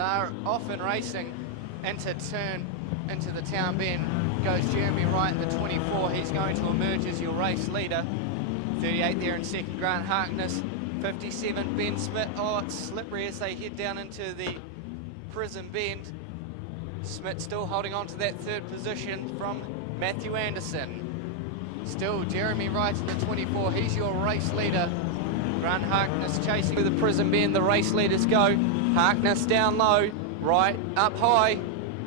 They're off and racing into the town bend. Goes Jeremy Wright in the 24. He's going to emerge as your race leader. 38 there in second, Grant Harkness. 57, Ben Smith. Oh, it's slippery as they head down into the prison bend. Smith still holding on to that third position from Matthew Anderson. Still Jeremy Wright in the 24. He's your race leader. Grant Harkness chasing through the prison bend. The race leaders go. Harkness down low, Wright up high,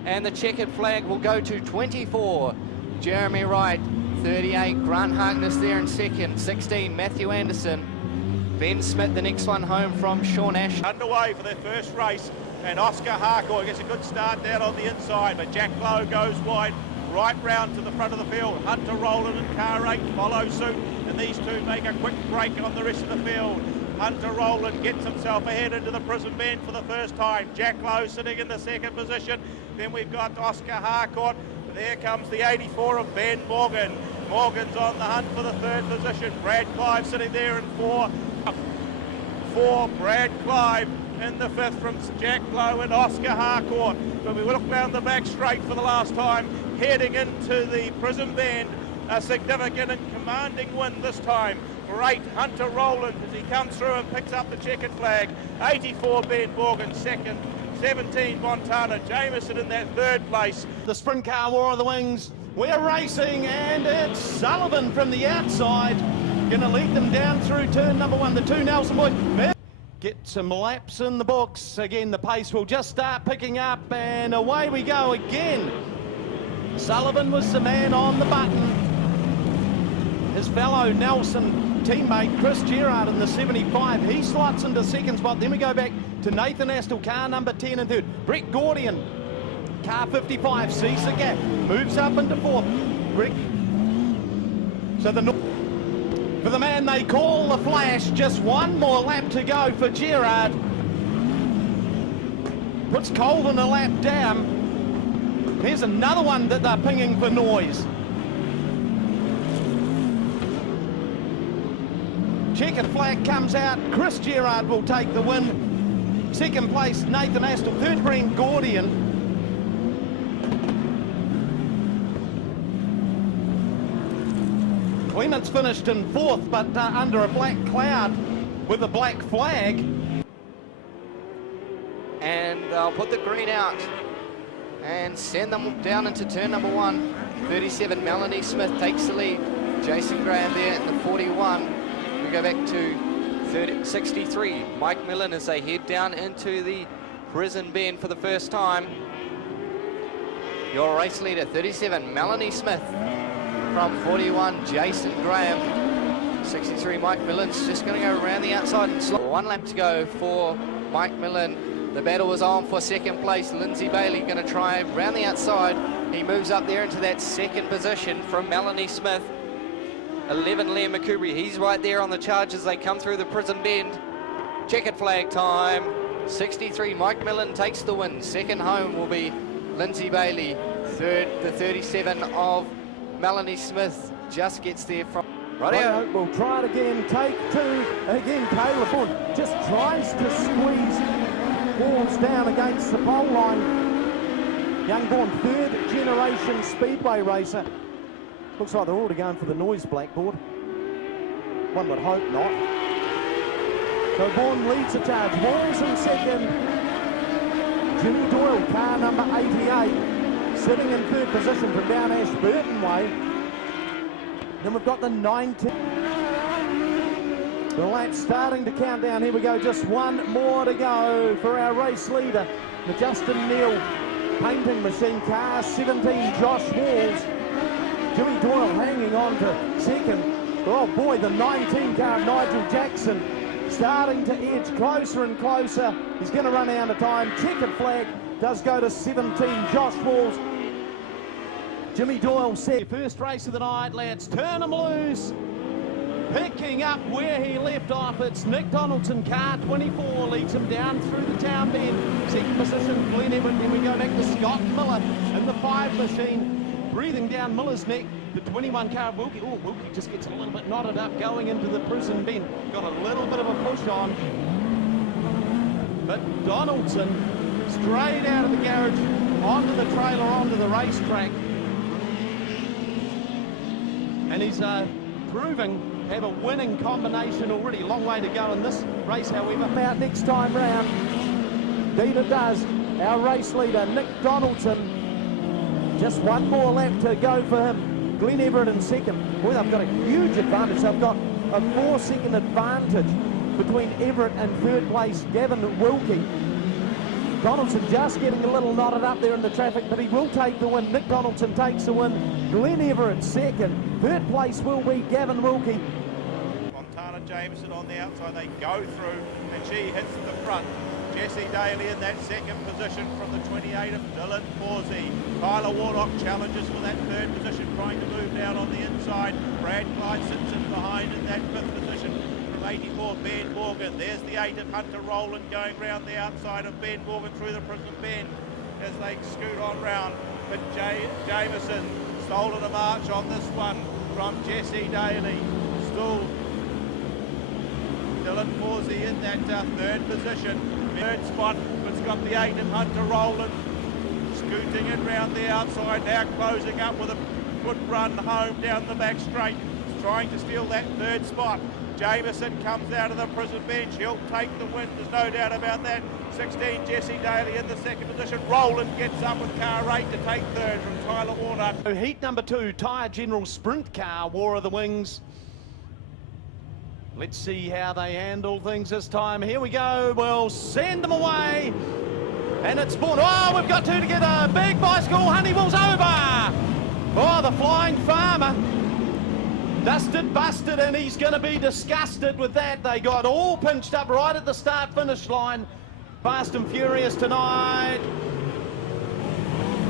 and the checkered flag will go to 24. Jeremy Wright, 38. Grant Harkness there in second. 16, Matthew Anderson. Ben Smith, the next one home from Sean Ash. Underway for their first race, and Oscar Harcourt gets a good start down on the inside, but Jack Lowe goes wide, right round to the front of the field. Hunter Rowland and Car 8 follow suit, and these two make a quick break on the rest of the field. Hunter Rowland gets himself ahead into the prison bend for the first time. Jack Lowe sitting in the second position. Then we've got Oscar Harcourt. There comes the 84 of Ben Morgan. Morgan's on the hunt for the third position. Brad Clive sitting there in four. Brad Clive in the fifth from Jack Lowe and Oscar Harcourt. But we look down the back straight for the last time, heading into the prison bend. A significant and commanding win this time. Great Hunter Rowland as he comes through and picks up the checkered flag. 84 Ben Morgan second. 17 Montana Jameson in that third place. The sprint car war of the wings. We're racing, and it's Sullivan from the outside. Gonna lead them down through turn number one. The two Nelson boys get some laps in the books. Again, the pace will just start picking up, and away we go again. Sullivan was the man on the button. His fellow Nelson teammate Chris Gerard in the 75. He slots into second spot. Then we go back to Nathan Astle, car number 10 and third. Brett Gordian, car 55, sees the gap, moves up into fourth. So for the man they call the Flash, just one more lap to go for Gerard. Puts Colvin a lap down. Here's another one that they're pinging for noise. Checkered flag comes out. Chris Gerard will take the win. Second place, Nathan Astle. Third, Brent Gordian. Clements finished in fourth, but under a black cloud with a black flag. And they'll put the green out and send them down into turn number one. 37, Melanie Smith takes the lead. Jason Graham there in the 41. We go back to 63, Mike Millen as they head down into the prison bend for the first time. Your race leader, 37, Melanie Smith. From 41, Jason Graham. 63, Mike Millen's just going to go around the outside and slow. One lap to go for Mike Millen. The battle was on for second place. Lindsay Bailey going to try around the outside. He moves up there into that second position from Melanie Smith. 11, Liam McCoubry, he's right there on the charge as they come through the prison bend. Checkered flag time. 63, Mike Millen takes the win. Second home will be Lindsay Bailey. Third, the 37 of Melanie Smith just gets there from... Rightio, we'll try it again. Take two. Again, Caleb Bourne just tries to squeeze balls down against the pole line. Young Bourne, third generation Speedway racer. Looks like they're already going for the noise blackboard. One would hope not. So Bourne leads the charge. Walls in second. Jimmy Doyle, car number 88, sitting in third position from down Ashburton way. Then we've got the 19. The lat's starting to count down. Here we go. Just one more to go for our race leader, the Justin Neal painting machine, car 17, Josh Walls. Jimmy Doyle hanging on to second. Oh boy, the 19 car, Nigel Jackson, starting to edge closer and closer. He's going to run out of time. Checkered flag does go to 17, Josh Walls. Jimmy Doyle said, first race of the night, lads, turn him loose. Picking up where he left off, it's Nick Donaldson, car 24, leads him down through the town bend. Second position, Glenn Everett. Then we go back to Scott Miller in the 5 machine. Breathing down Miller's neck, the 21 car Wilkie. Oh, Wilkie just gets a little bit knotted up going into the prison bend. Got a little bit of a push on. But Donaldson straight out of the garage, onto the trailer, onto the racetrack. And he's proving to have a winning combination already. Long way to go in this race, however. Out next time round, indeed it does. Our race leader, Nick Donaldson. Just one more lap to go for him. Glenn Everett in second. Boy, they've got a huge advantage. They've got a 4-second advantage between Everett and third place Gavin Wilkie. Donaldson just getting a little knotted up there in the traffic, but he will take the win. Nick Donaldson takes the win. Glenn Everett second. Third place will be Gavin Wilkie. Montana Jameson on the outside, they go through and she hits the front. Jessie Daly in that second position from the 28 of Dylan Forsey. Tyler Warnock challenges for that third position, trying to move down on the inside. Brad Clyde sits in behind in that fifth position from 84 Ben Morgan. There's the 8 of Hunter Rowland going round the outside of Ben Morgan through the Prism Bend as they scoot on round. But Jameson stolen a march on this one from Jessie Daly. Still Dylan Forsey in that third position. Third spot, it's got the 8 of Hunter Rowland scooting in round the outside, now closing up with a good run home down the back straight, trying to steal that third spot. Jameson comes out of the prison bench, he'll take the win, there's no doubt about that. 16 Jessie Daly in the second position. Rowland gets up with car 8 to take third from Tyler Warnock. Heat number 2, Tyre General Sprint Car, War of the Wings. Let's see how they handle things this time. Here we go. We'll send them away. And it's Bourne. Oh, we've got two together. Big bicycle. Honeywell's over. Oh, the Flying Farmer. Dusted, busted, and he's going to be disgusted with that. They got all pinched up right at the start-finish line. Fast and furious tonight.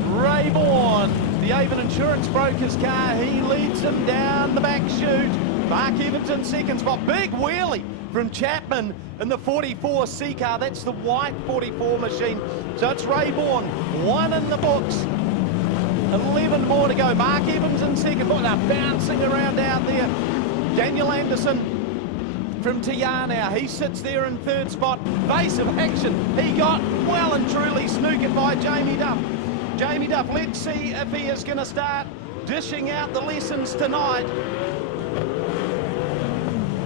Ray Bourne, the Avon Insurance Broker's car. He leads him down the back chute. Mark Evans in second spot. Big wheelie from Chapman in the 44 C car. That's the white 44 machine. So it's Ray Bourne, one in the books. 11 more to go. Mark Evans in second. Look, they're bouncing around out there. Daniel Anderson from TR now. He sits there in third spot. Face of action. He got well and truly snookered by Jamie Duff. Jamie Duff, let's see if he is going to start dishing out the lessons tonight.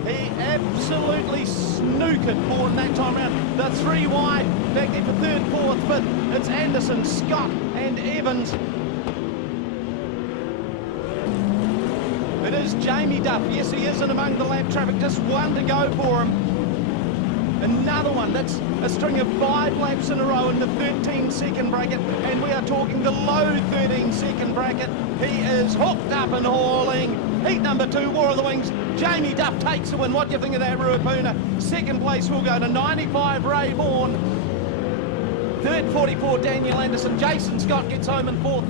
He absolutely snookered Bourne that time around. The 3 wide, back there for third, fourth, fifth. It's Anderson, Scott and Evans. It is Jamie Duff. Yes, he is in among the lap traffic. Just one to go for him. Another one. That's a string of 5 laps in a row in the 13-second bracket. And we are talking the low 13-second bracket. He is hooked up and hauling. Heat number 2, War of the Wings. Jamie Duff takes the win. What do you think of that, Ruapuna? Second place will go to 95, Ray Bourne. Third, 44, Daniel Anderson. Jason Scott gets home in fourth.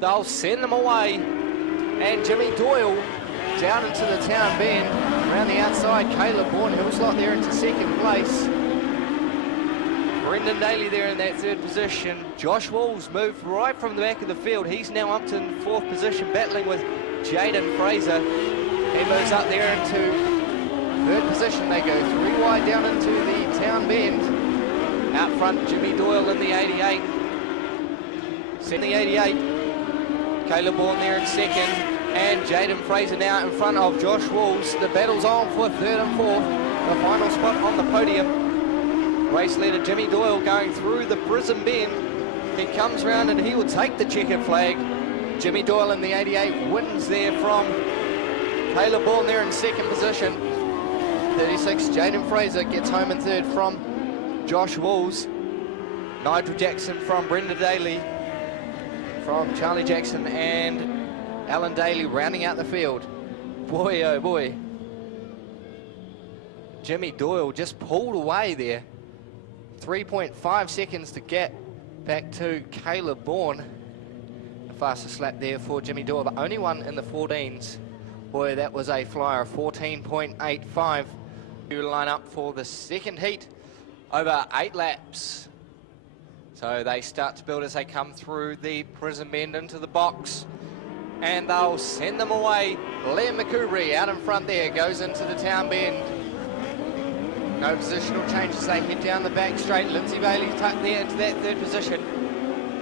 They'll send them away. And Jimmy Doyle down into the town bend. Around the outside, Caleb Bourne, Hillslot there into second place. Brendan Daly there in that third position. Josh Walls moved right from the back of the field. He's now up to fourth position, battling with Jaden Fraser. He moves up there into third position. They go 3 wide down into the town bend. Out front, Jimmy Doyle in the 88. Send the 88. Caleb Bourne there in second. And Jaden Fraser now in front of Josh Walls. The battle's on for third and fourth. The final spot on the podium. Race leader Jimmy Doyle going through the prison bend. He comes round and he will take the checkered flag. Jimmy Doyle in the 88 wins there from Caleb Bourne there in second position. 36, Jaden Fraser gets home in third from Josh Walls. Nigel Jackson from Brenda Daly, from Charlie Jackson and Alan Daly rounding out the field. Boy, oh boy. Jimmy Doyle just pulled away there. 3.5 seconds to get back to Caleb Bourne. The fastest lap there for Jimmy Doyle, but only one in the 14s. Boy, that was a flyer, 14.85. To line up for the second heat over 8 laps. So they start to build as they come through the prison bend into the box. And they'll send them away. Liam McCoubry out in front there, goes into the town bend. No positional changes, they head down the back straight. Lindsay Bailey tucked there into that third position.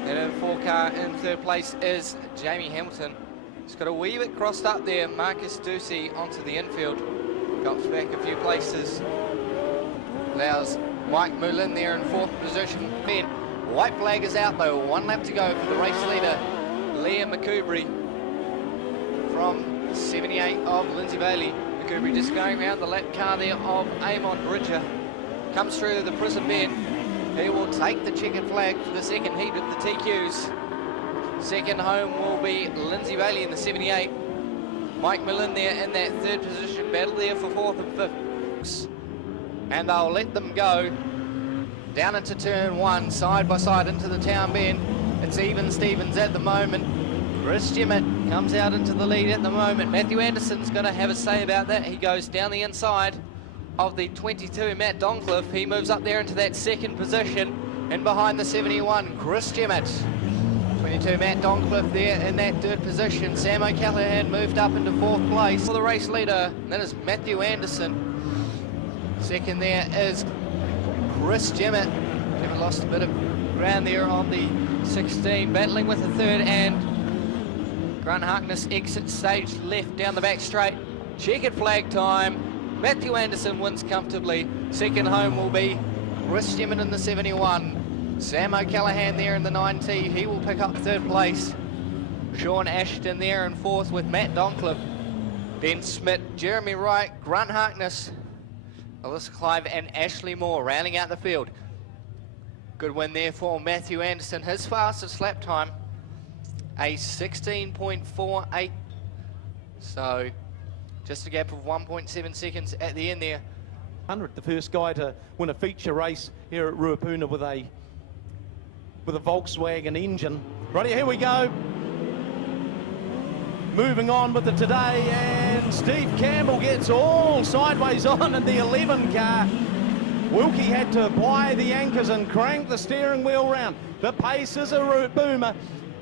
And in 4-car in third place is Jamie Hamilton. He's got a wee bit crossed up there. Marcus Ducey onto the infield. Drops back a few places. Allows Mike Moulin there in 4th position. White flag is out though, 1 lap to go for the race leader, Liam McCoubry from 78 of Lindsay Bailey. McCoubry just going around the lap car there of Amon Bridger. Comes through the prison bend. He will take the checkered flag for the second heat of the TQs. Second home will be Lindsay Bailey in the 78. Mike Millen there in that 3rd position, battle there for 4th and 5th. And they'll let them go down into turn 1, side by side into the town bend. It's even Stevens at the moment. Chris Jemmett comes out into the lead at the moment. Matthew Anderson's going to have a say about that. He goes down the inside of the 22, Matt Doncliffe. He moves up there into that 2nd position. And behind the 71, Chris Jemmett. 22, Matt Doncliffe there in that 3rd position. Sam O'Callaghan moved up into 4th place. For the race leader, that is Matthew Anderson. Second there is Chris Jemmett. Jemmett lost a bit of ground there on the 16, battling with the 3rd, and Grant Harkness exits stage left down the back straight. Checkered flag time. Matthew Anderson wins comfortably. Second home will be Chris Jemmett in the 71. Sam O'Callaghan there in the 9T. He will pick up 3rd place. Sean Ashton there in 4th with Matt Doncliffe. Ben Smith, Jeremy Wright, Grant Harkness, Alyssa Clive and Ashley Moore rounding out the field. Good win there for Matthew Anderson. His fastest lap time, a 16.48. So just a gap of 1.7 seconds at the end there. 100, the first guy to win a feature race here at Ruapuna with a Volkswagen engine. Right, here we go. Moving on with it today, and Steve Campbell gets all sideways on in the 11 car. Wilkie had to apply the anchors and crank the steering wheel round. The pace is a root boomer.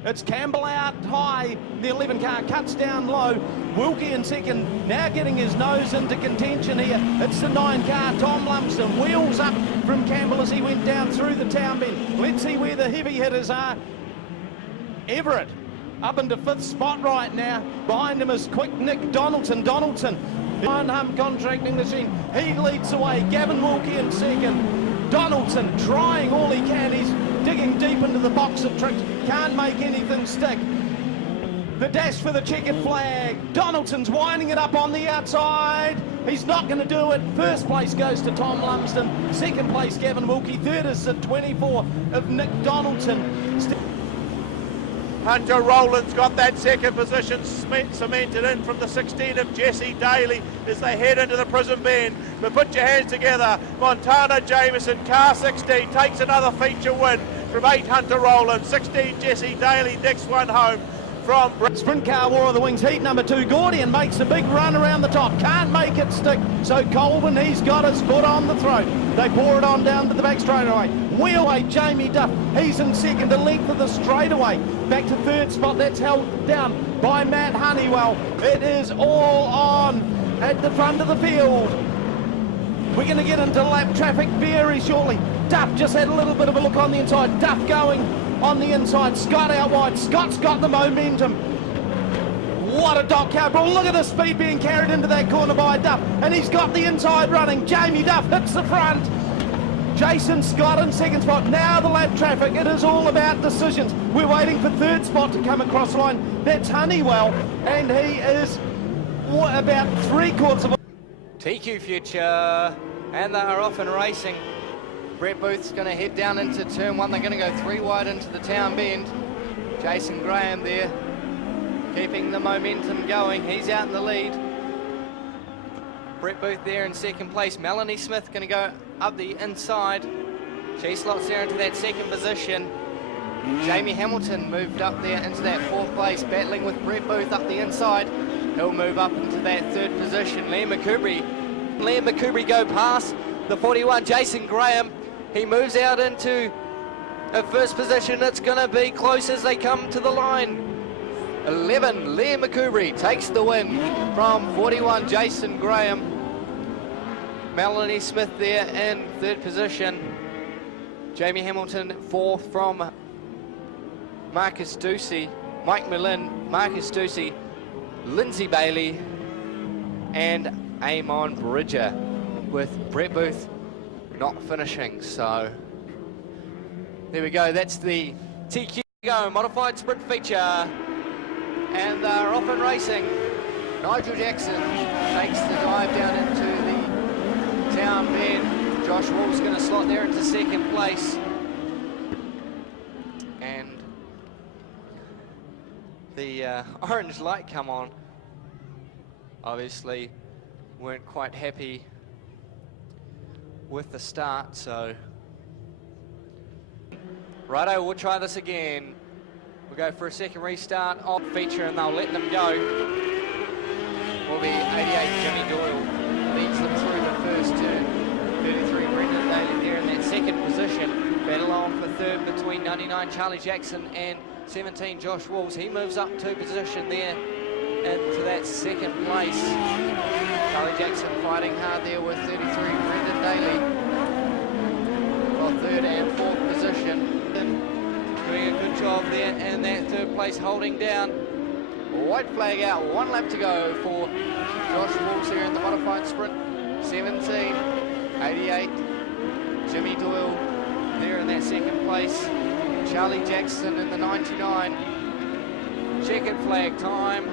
It's Campbell out high. The 11 car cuts down low. Wilkie in 2nd, now getting his nose into contention here. It's the 9 car, Tom Lumsden. Wheels up from Campbell as he went down through the town bend. Let's see where the heavy hitters are. Everett up into 5th spot right now. Behind him is quick Nick Donaldson. Iron Hump Contracting Machine. He leads the way. Gavin Wilkie in 2nd. Donaldson trying all he can. He's digging deep into the box of tricks. Can't make anything stick. The dash for the checkered flag. Donaldson's winding it up on the outside. He's not going to do it. 1st place goes to Tom Lumsden. 2nd place, Gavin Wilkie. 3rd is the 24 of Nick Donaldson. Hunter Rowland's got that 2nd position cemented in from the 16 of Jesse Daly as they head into the prison bend. But put your hands together. Montana Jameson, car 16, takes another feature win from 8 Hunter Rowland. 16 Jesse Daly, next one home from... Sprint car War of the Wings, heat number 2. Gordian makes a big run around the top. Can't make it stick. So Colvin, he's got his foot on the throat. They pour it on down to the back straightaway. Wheelway, Jamie Duff. He's in 2nd, a length of the straightaway. Back to 3rd spot. That's held down by Matt Honeywell. It is all on at the front of the field. We're going to get into lap traffic very shortly. Duff just had a little bit of a look on the inside. Duff going on the inside. Scott out wide. Scott's got the momentum. What a dog car brawl. Look at the speed being carried into that corner by Duff. And he's got the inside running. Jamie Duff hits the front. Jason Scott in 2nd spot. Now the lap traffic. It is all about decisions. We're waiting for 3rd spot to come across the line. That's Honeywell. And he is about 3/4 of a... TQ Future, and they are off and racing. Brett Booth's going to head down into turn 1. They're going to go 3 wide into the town bend. Jason Graham there, keeping the momentum going. He's out in the lead. Brett Booth there in 2nd place. Melanie Smith going to go up the inside. She slots there into that 2nd position. Jamie Hamilton moved up there into that 4th place, battling with Brett Booth up the inside. He'll move up into that 3rd position. Liam McCoubry go past the 41, Jason Graham. He moves out into a 1st position. It's going to be close as they come to the line. 11, Liam McCoubry takes the win from 41, Jason Graham. Melanie Smith there in third position. Jamie Hamilton fourth from Marcus Ducey, Mike Merlin, Marcus Ducey, Lindsay Bailey, and Amon Bridger, with Brett Booth not finishing. So there we go, that's the TQ Go modified sprint feature, and they're off and racing. Nigel Jackson takes the dive down into the town bend. Josh Wall's going to slot there into second place, and the orange light come on. Obviously weren't quite happy with the start, so righto, we'll try this again. We'll go for a second restart of feature and they'll let them go. Will be 88 Jimmy Doyle, leads them through the first turn. 33 Brendan Daly there in that second position. Battle on for third between 99 Charlie Jackson and 17 Josh Walls. He moves up to position there into that second place. Charlie Jackson fighting hard there with 33 Brendan Daly for third and fourth position. Doing a good job there in that third place, holding down. White flag out, 1 lap to go for Josh Walls here in the modified sprint. 17, 88, Jimmy Doyle there in that second place. Charlie Jackson in the 99. Checkered flag time.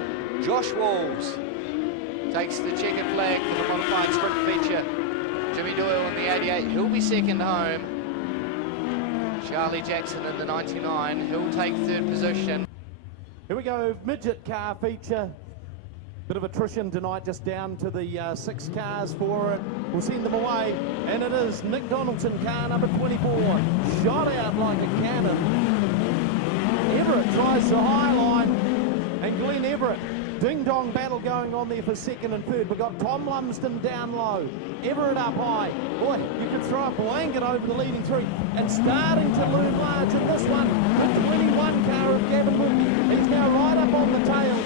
Josh Walls takes the checkered flag for the modified sprint feature. Jimmy Doyle in the 88, he'll be second home. Charlie Jackson in the 99, he'll take third position. Here we go, midget car feature. Bit of attrition tonight, just down to the 6 cars for it. We'll send them away, and it is Nick Donaldson, car number 24. Shot out like a cannon. Everett tries the high line, and Glenn Everett. Ding-dong battle going on there for second and third. We've got Tom Lumsden down low, Everett up high. Boy, you could throw a blanket over the leading three. And starting to loom large in this one, the 21 car of Gavin Wood. He's now right up on the tail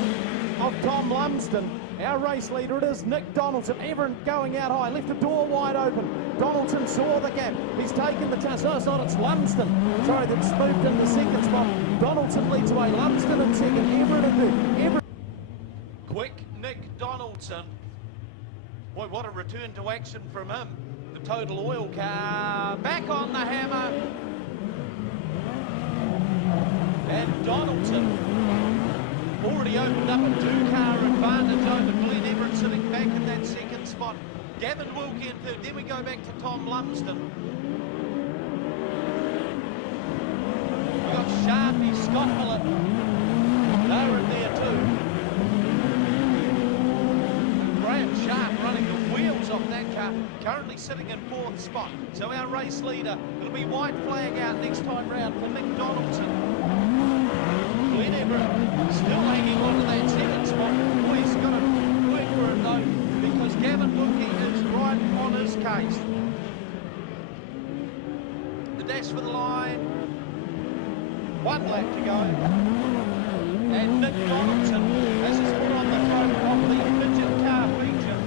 of Tom Lumsden. Our race leader, it is Nick Donaldson. Everett going out high, left the door wide open. Donaldson saw the gap. He's taken the chance. No, it's not, it's Lumsden. Sorry, that's moved in the second spot. Donaldson leads away, Lumsden in second, Everett in third. Everett. Quick Nick Donaldson. Boy, what a return to action from him. The Total Oil car back on the hammer. And Donaldson already opened up a 2-car advantage over Glenn Everett, sitting back in that second spot. Gavin Wilkie in third. Then we go back to Tom Lumsden. We've got Sharpie, Scott Millett. They're in there too. Graham Sharp running the wheels off that car, currently sitting in 4th spot. So our race leader, it'll be white flag out next time round for Nick Donaldson. Glenn Everett still hanging on to that second spot. Boy, he's got to work for it though, because Gavin Wilkie is right on his case. The dash for the line. 1 lap to go. And Nick Donaldson has his foot on the throat of the midget car feature.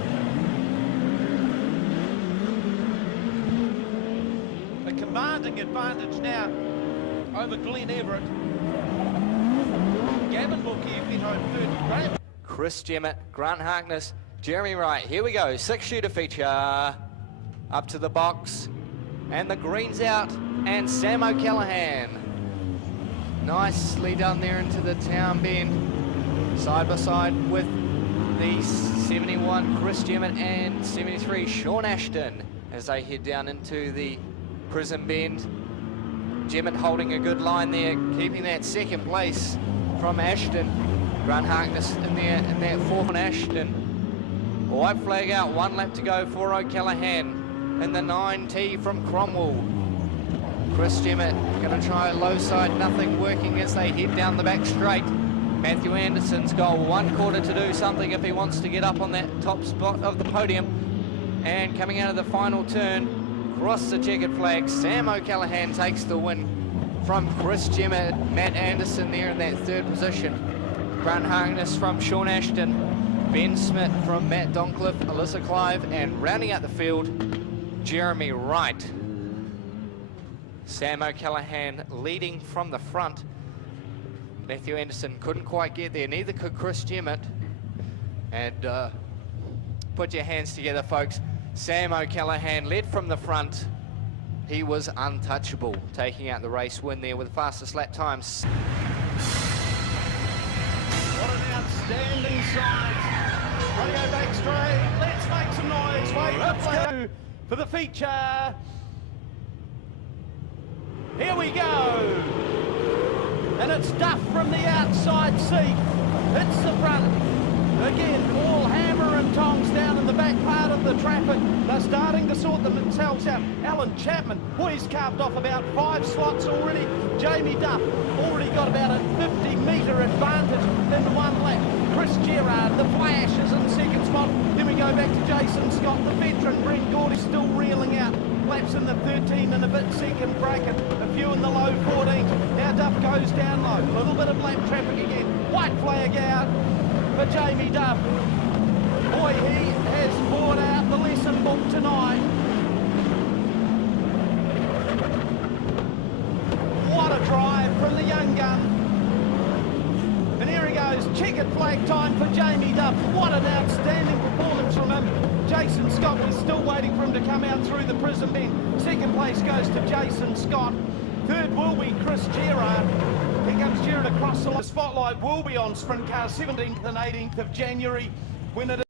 A commanding advantage now over Glenn Everett. Gavin Wilkie went home third. Chris Jemmett, Grant Harkness, Jeremy Wright. Here we go, 6-shooter feature. Up to the box, and the green's out, and Sam O'Callaghan. Nicely done there into the town bend, side by side with the 71 Chris Jemmett and 73 Sean Ashton as they head down into the prison bend. Jemmett holding a good line there, keeping that second place from Ashton. Grant Harkness in there in that fourth on Ashton. White flag out, 1 lap to go for O'Callaghan in the 9T from Cromwell. Chris Jemmett going to try a low side, nothing working as they head down the back straight. Matthew Anderson's got 1 quarter to do something if he wants to get up on that top spot of the podium. And coming out of the final turn, across the checkered flag, Sam O'Callaghan takes the win from Chris Jemmett. Matt Anderson there in that third position. Grant Harkness from Sean Ashton Ben Smith from Matt Doncliffe, Alyssa Clive, and rounding out the field, Jeremy Wright. Sam O'Callaghan leading from the front. Matthew Anderson couldn't quite get there, neither could Chris Gemmett. And put your hands together, folks. Sam O'Callaghan led from the front. He was untouchable, taking out the race win there with the fastest lap times. What an outstanding side. Radio back straight. Let's make some noise. Wait, let's go for the feature. Here we go. And it's Duff from the outside seat. Hits the front. Again, all hammer and tongs down in the back part of the traffic. They're starting to sort themselves out. Alan Chapman, he's carved off about 5 slots already. Jamie Duff already got about a 50-metre advantage in 1 lap. Chris Gerard, the Flash, is in second spot. Then we go back to Jason Scott, the veteran. Brent Gordy still reeling out. Laps in the 13 and a bit second bracket. A few in the low 14s. Now Duff goes down low. A little bit of lap traffic again. White flag out for Jamie Duff. Boy, he has brought out the lesson book tonight. What a drive from the young gun. And here he goes, checkered flag time for Jamie Duff. What an outstanding performance from him. Jason Scott was still waiting for him to come out through the prison bend. Second place goes to Jason Scott. Third will be Chris Gerard. Here comes Gerard across the line. The spotlight will be on sprint cars 17th and 18th of January when it